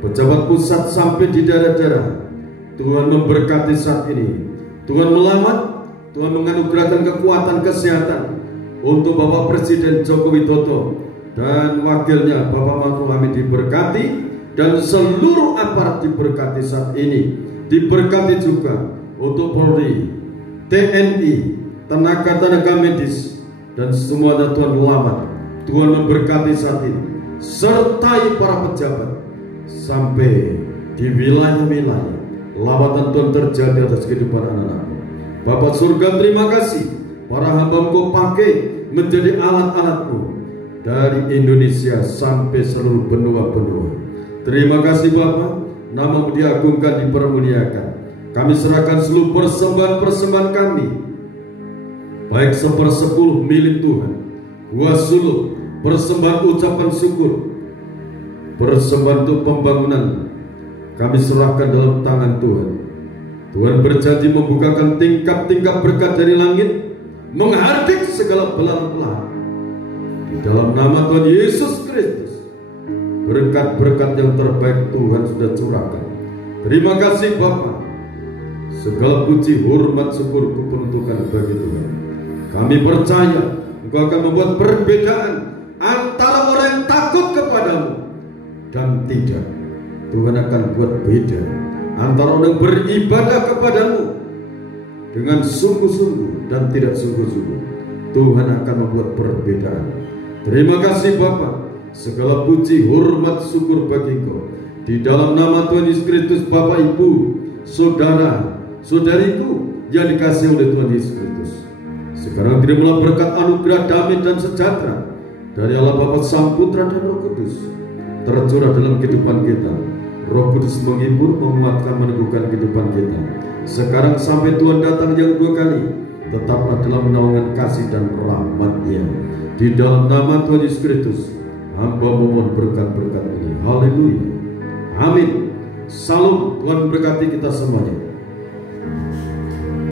pejabat pusat sampai di daerah-daerah. Tuhan memberkati saat ini. Tuhan melamat, Tuhan menganugerahkan kekuatan kesehatan untuk Bapak Presiden Joko Widodo dan wakilnya Bapak Ma'ruf Amin diberkati, dan seluruh aparat diberkati saat ini. Diberkati juga untuk Polri, TNI, tenaga-tenaga medis, dan semuanya Tuhan selamat. Tuhan memberkati saat ini, sertai para pejabat sampai di wilayah-wilayah. Lawatan Tuhan terjadi atas kehidupan anak-anak. Bapak surga, terima kasih para hamba-Mu pakai menjadi alat-alat-Mu dari Indonesia sampai seluruh benua-benua. Terima kasih Bapak, nama-Mu diagungkan, dipermuliakan. Kami serahkan seluruh persembahan-persembahan kami, baik 1/10 milik Tuhan, 2/10 persembahan ucapan syukur, persembahan untuk pembangunan, kami serahkan dalam tangan Tuhan. Tuhan berjanji membukakan tingkap-tingkap berkat dari langit, menghardik segala belahan-belahan. Di dalam nama Tuhan Yesus Kristus, berkat-berkat yang terbaik Tuhan sudah curahkan. Terima kasih Bapa. Segala puji, hormat, syukur kuperuntukkan bagi Tuhan. Kami percaya Engkau akan membuat perbedaan antara orang yang takut kepadamu dan tidak. Tuhan akan buat beda antara orang yang beribadah kepadamu dengan sungguh-sungguh dan tidak sungguh-sungguh. Tuhan akan membuat perbedaan. Terima kasih Bapa. Segala puji, hormat, syukur bagi Engkau. Di dalam nama Tuhan Yesus Kristus, Bapak, Ibu, Saudara, saudariku yang dikasihi oleh Tuhan Yesus Kristus, sekarang terimalah berkat anugerah damai dan sejahtera dari Allah Bapa, Sang Putra dan Roh Kudus tercurah dalam kehidupan kita. Roh Kudus menghibur, menguatkan, meneguhkan kehidupan kita. Sekarang sampai Tuhan datang yang kedua kali, tetaplah dalam naungan kasih dan rahmat-Nya. Di dalam nama Tuhan Yesus Kristus, hamba memohon berkat-berkat ini. Haleluya. Amin. Salam. Tuhan berkati kita semuanya.